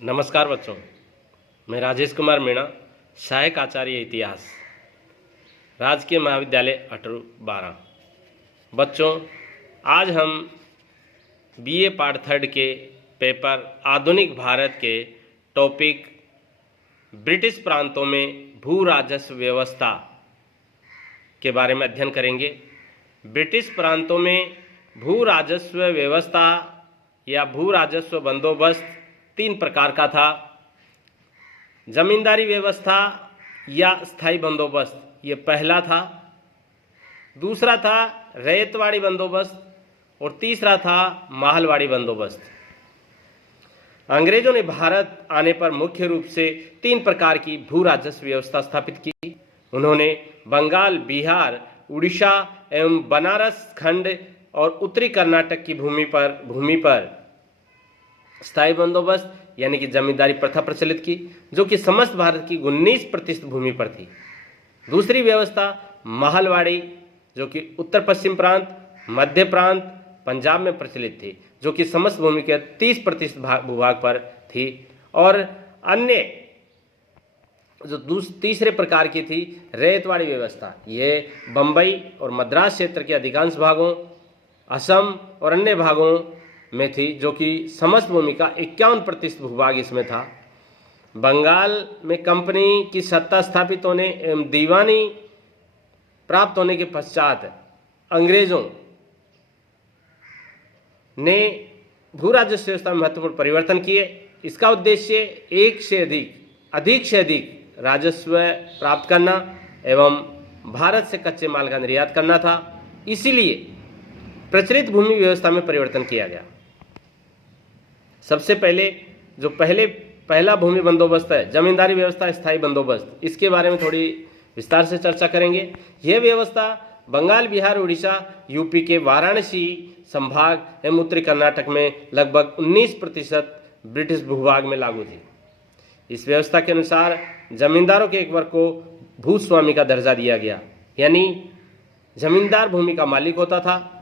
नमस्कार बच्चों, मैं राजेश कुमार मीणा, सहायक आचार्य इतिहास, राजकीय महाविद्यालय अटरू 12। बच्चों, आज हम बीए पार्ट 3 के पेपर आधुनिक भारत के टॉपिक ब्रिटिश प्रांतों में भू राजस्व व्यवस्था के बारे में अध्ययन करेंगे। ब्रिटिश प्रांतों में भू राजस्व व्यवस्था या भू राजस्व बंदोबस्त 3 प्रकार का था। जमींदारी व्यवस्था या स्थायी बंदोबस्त, ये पहला था। दूसरा था रैयतवाड़ी बंदोबस्त और तीसरा था महलवाड़ी बंदोबस्त। अंग्रेजों ने भारत आने पर मुख्य रूप से 3 प्रकार की भू राजस्व व्यवस्था स्थापित की। उन्होंने बंगाल, बिहार, उड़ीसा एवं बनारस खंड और उत्तरी कर्नाटक की भूमि पर स्थायी बंदोबस्त यानी कि जमींदारी प्रथा प्रचलित की, जो कि समस्त भारत की 19% भूमि पर थी। दूसरी व्यवस्था महलवाड़ी, जो कि उत्तर पश्चिम प्रांत, मध्य प्रांत, पंजाब में प्रचलित थी, जो कि समस्त भूमि के 30% भूभाग पर थी। और अन्य जो तीसरे प्रकार की थी रैयतवाड़ी व्यवस्था, ये बंबई और मद्रास क्षेत्र के अधिकांश भागों, असम और अन्य भागों में थी, जो कि समस्त भूमि का 51% भूभाग इसमें था। बंगाल में कंपनी की सत्ता स्थापित होने एवं दीवानी प्राप्त होने के पश्चात अंग्रेजों ने भू राजस्व व्यवस्था में महत्वपूर्ण परिवर्तन किए। इसका उद्देश्य अधिक से अधिक राजस्व प्राप्त करना एवं भारत से कच्चे माल का निर्यात करना था। इसीलिए प्रचलित भूमि व्यवस्था में परिवर्तन किया गया। सबसे पहले जो पहला भूमि बंदोबस्त है जमींदारी व्यवस्था स्थायी बंदोबस्त, इसके बारे में थोड़ी विस्तार से चर्चा करेंगे। यह व्यवस्था बंगाल, बिहार, उड़ीसा, यूपी के वाराणसी संभाग एवं उत्तरी कर्नाटक में लगभग 19% ब्रिटिश भूभाग में लागू थी। इस व्यवस्था के अनुसार जमींदारों के एक वर्ग को भूस्वामी का दर्जा दिया गया, यानी जमींदार भूमि का मालिक होता था।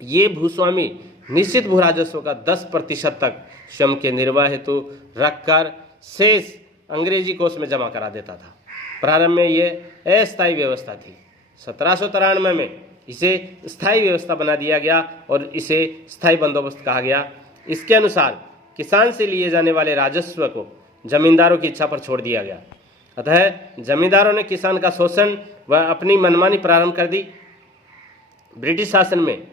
ये भूस्वामी निश्चित भू राजस्व का 10% तक स्वयं के निर्वाह हेतु रखकर शेष अंग्रेजी कोष में जमा करा देता था। प्रारंभ में ये अस्थायी व्यवस्था थी। 1793 में इसे स्थायी व्यवस्था बना दिया गया और इसे स्थायी बंदोबस्त कहा गया। इसके अनुसार किसान से लिए जाने वाले राजस्व को जमींदारों की इच्छा पर छोड़ दिया गया। अतः जमींदारों ने किसान का शोषण व अपनी मनमानी प्रारंभ कर दी। ब्रिटिश शासन में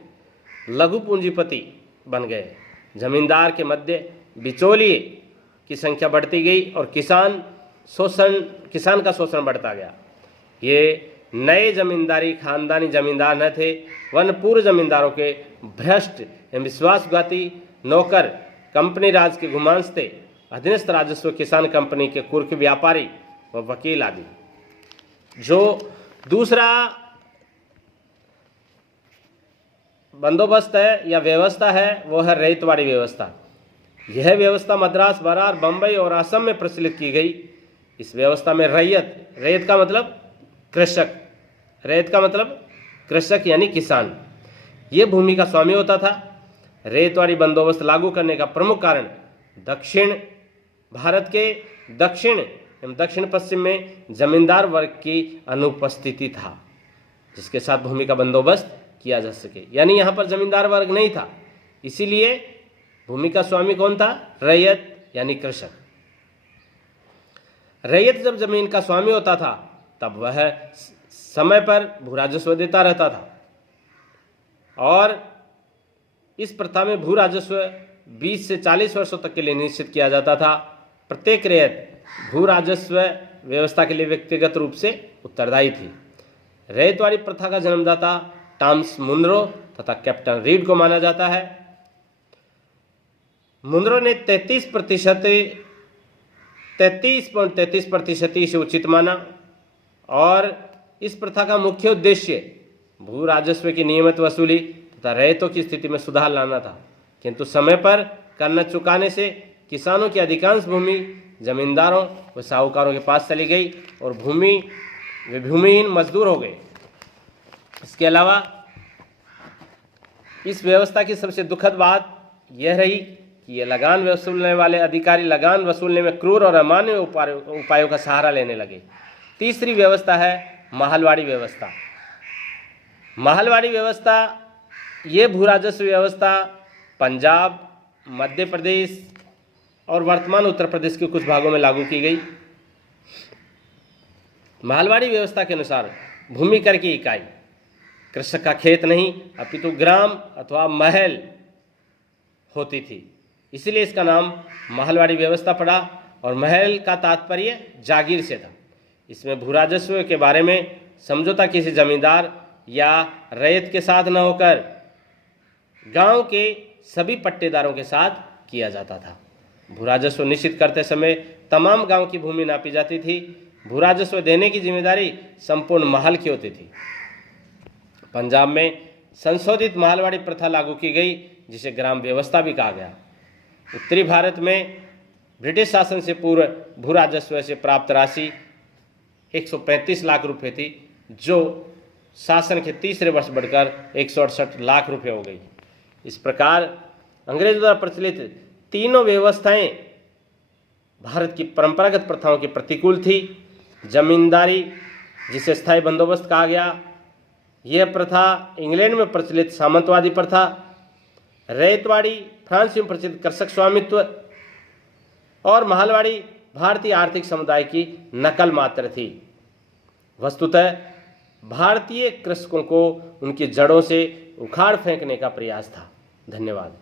लघु पूंजीपति बन गए। जमींदार के मध्य बिचौलिए की संख्या बढ़ती गई और किसान का शोषण बढ़ता गया। ये नए जमींदारी खानदानी जमींदार न थे, वरन पूर्व जमींदारों के भ्रष्ट एवं विश्वासघाती नौकर, कंपनी राज के गुमांस थे, अधीनस्थ राजस्व किसान कंपनी के कुर्क व्यापारी व वकील आदि। जो दूसरा बंदोबस्त है या व्यवस्था है वो है रैयतवाड़ी व्यवस्था। यह व्यवस्था मद्रास, बरार, बंबई और असम में प्रचलित की गई। इस व्यवस्था में रैयत का मतलब कृषक यानी किसान, ये भूमि का स्वामी होता था। रैयतवाड़ी बंदोबस्त लागू करने का प्रमुख कारण दक्षिण भारत के दक्षिण एवं दक्षिण पश्चिम में जमींदार वर्ग की अनुपस्थिति था, जिसके साथ भूमि का बंदोबस्त किया जा सके। यानी यहाँ पर जमींदार वर्ग नहीं था, इसीलिए भूमि का स्वामी कौन था? रैयत यानी कृषक। रैयत जब जमीन का स्वामी होता था तब वह समय पर भू राजस्व देता रहता था, और इस प्रथा में भू राजस्व 20 से 40 वर्षों तक के लिए निश्चित किया जाता था। प्रत्येक रैयत भू राजस्व व्यवस्था के लिए व्यक्तिगत रूप से उत्तरदायी थी। रैयतवाड़ी प्रथा का जन्मदाता टॉमस मुनरो तथा कैप्टन रीड को माना जाता है। मुनरो ने 33.33% इसे उचित माना, और इस प्रथा का मुख्य उद्देश्य भू राजस्व की नियमित वसूली तथा रैयतों की स्थिति में सुधार लाना था। किंतु समय पर कर न चुकाने से किसानों की अधिकांश भूमि जमींदारों व साहूकारों के पास चली गई और भूमिहीन मजदूर हो गए। इसके अलावा इस व्यवस्था की सबसे दुखद बात यह रही कि ये लगान वसूलने वाले अधिकारी लगान वसूलने में क्रूर और अमान्य उपायों का सहारा लेने लगे। तीसरी व्यवस्था है महलवाड़ी व्यवस्था। महलवाड़ी व्यवस्था ये भू राजस्व व्यवस्था पंजाब, मध्य प्रदेश और वर्तमान उत्तर प्रदेश के कुछ भागों में लागू की गई। महलवाड़ी व्यवस्था के अनुसार भूमि कर की इकाई कृषक का खेत नहीं अपितु ग्राम अथवा महल होती थी, इसलिए इसका नाम महलवाड़ी व्यवस्था पड़ा। और महल का तात्पर्य जागीर से था। इसमें भू राजस्व के बारे में समझौता किसी जमींदार या रैयत के साथ न होकर गांव के सभी पट्टेदारों के साथ किया जाता था। भू राजस्व निश्चित करते समय तमाम गांव की भूमि नापी जाती थी। भू राजस्व देने की जिम्मेदारी संपूर्ण महल की होती थी। पंजाब में संशोधित महलवाड़ी प्रथा लागू की गई, जिसे ग्राम व्यवस्था भी कहा गया। उत्तरी भारत में ब्रिटिश शासन से पूर्व भू राजस्व से प्राप्त राशि 135 लाख रुपए थी, जो शासन के तीसरे वर्ष बढ़कर 168 लाख रुपए हो गई। इस प्रकार अंग्रेजों द्वारा प्रचलित तीनों व्यवस्थाएं भारत की परंपरागत प्रथाओं के प्रतिकूल थी। जमींदारी, जिसे स्थायी बंदोबस्त कहा गया, यह प्रथा इंग्लैंड में प्रचलित सामंतवादी प्रथा। रैयतवाड़ी फ्रांस में प्रचलित कृषक स्वामित्व और महलवाड़ी भारतीय आर्थिक समुदाय की नकल मात्र थी। वस्तुतः भारतीय कृषकों को उनकी जड़ों से उखाड़ फेंकने का प्रयास था। धन्यवाद।